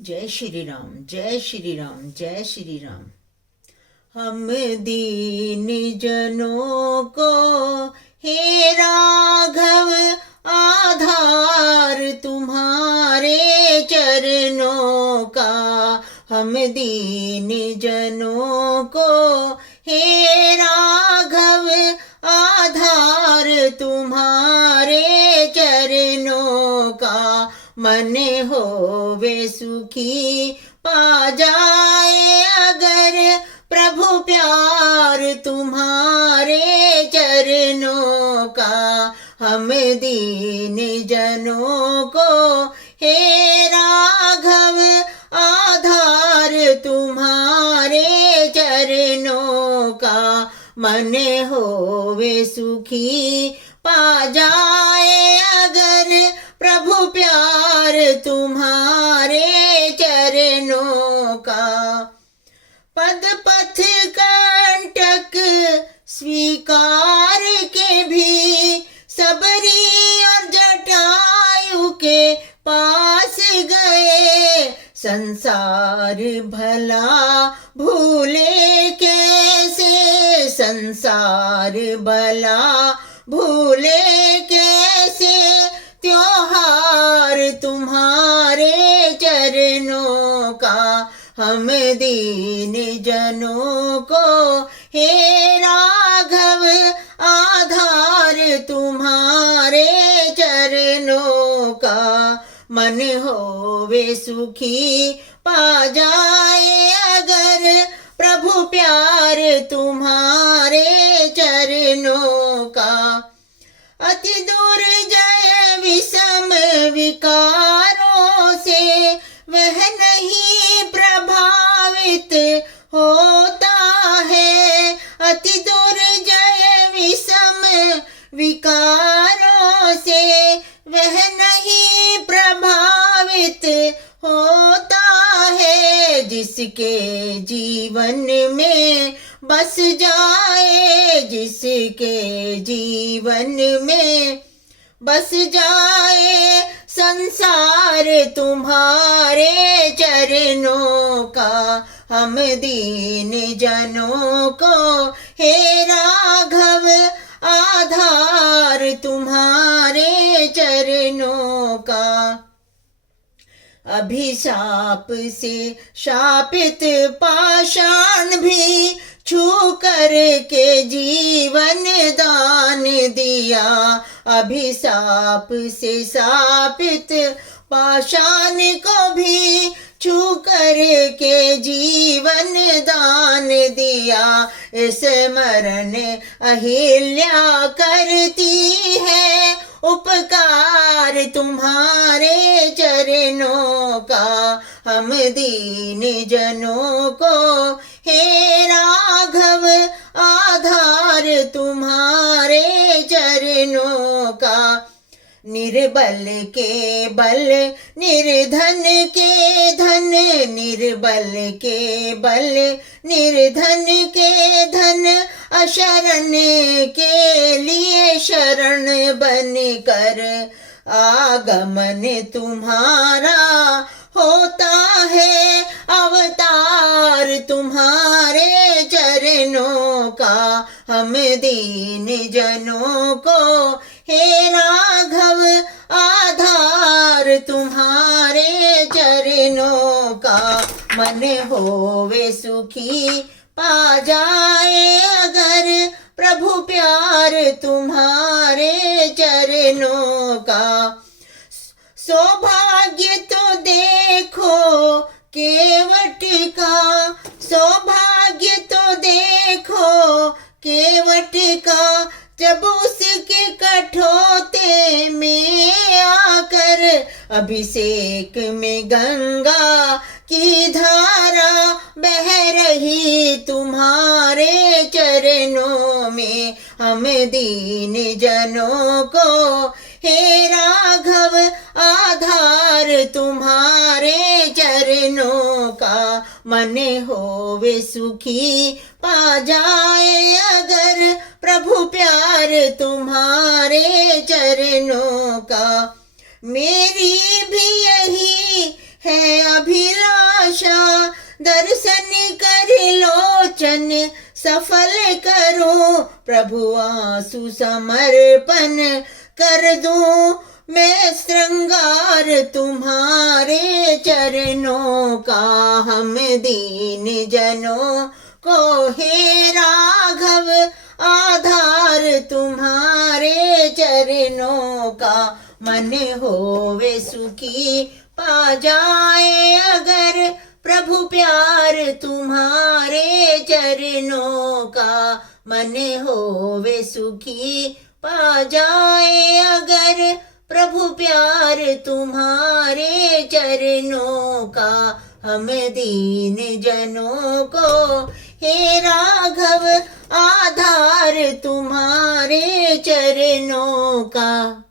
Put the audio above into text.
जय श्री राम, जय श्री राम, जय श्री राम। हम दीन जनों को हे राघव आधार तुम्हारे चरणों का। हम दीन जनों को हे राघव आधार तुम्हारे चरणों का। मन होवे सुखी पा जाए अगर प्रभु प्यार तुम्हारे चरणों का। हम दीन जनों को हे राघव आधार तुम्हारे चरणों का। मन होवे सुखी पा जाए अगर प्रभु प्यार तुम्हारे चरणों का। पद पथ कंटक स्वीकार के भी सबरी और जटायु के पास गए। संसार भला भूले कैसे, संसार भला भूले कैसे। त्योहार तुम्हारे चरणों का। हम दीन जनों को हे राघव आधार तुम्हारे चरणों का। मन होवे सुखी पा जाए अगर प्रभु प्यार तुम्हारे चरणों का। अति दूर जय विषम विकारों से वह नहीं प्रभावित होता है। अति दूर जय विषम विकारों से वह नहीं प्रभावित होता है। जिसके जीवन में बस जाए, जिसके जीवन में बस जाए संसार तुम्हारे चरणों का। हम दीन जनों को हे राघव आधार तुम्हारे चरणों का। अभिशाप से शापित पाषाण भी छू कर के जीवन दान दिया। अभिशाप से शापित पाषाण को भी छू कर के जीवन दान दिया। स्मरण अहिल्या करती है उपकार तुम्हारे चरणों का। हम दीन जनों को हे राघव आधार तुम्हारे चरणों का। निर्बल के बल निर्धन के धन, निर्बल के बल निर्धन के धन। अशरण के लिए शरण बन कर आगमन तुम्हारा होता है। अवतार तुम्हारे चरणों का। हम दीन जनों को हे राघव आधार तुम्हारे चरणों का। मन होवे सुखी पा जाए अगर प्रभु प्यार तुम्हारे चरणों का। सौभाग्य तो देखो केवट का, सौभाग्य तो देखो केवट का। जब उसके कठोते में आकर अभिषेक में गंगा की धारा बह रही तुम्हारे चरणों में। हम दीन जनों को हे राघव आधार तुम्हारे चरणों का। मन होवे सुखी पा जाए अगर प्रभु प्यार तुम्हारे चरणों का। मेरी भी यही है अभिलाषा दर्शन कर लोचन सफल करो, प्रभु आंसू समर्पण कर दूं मैं, श्रृंगार तुम्हारे चरणों का, हम दीन जनों को हे राघव आधार तुम्हारे चरणों का, मन होवे सुखी पा जाए अगर, प्रभु प्यार तुम्हारे चरणों का, मन होवे सुखी पा जाए अगर, प्रभु प्यार तुम्हारे चरणों का, हम दीन जनों को हे राघव आधार तुम्हारे चरणों का।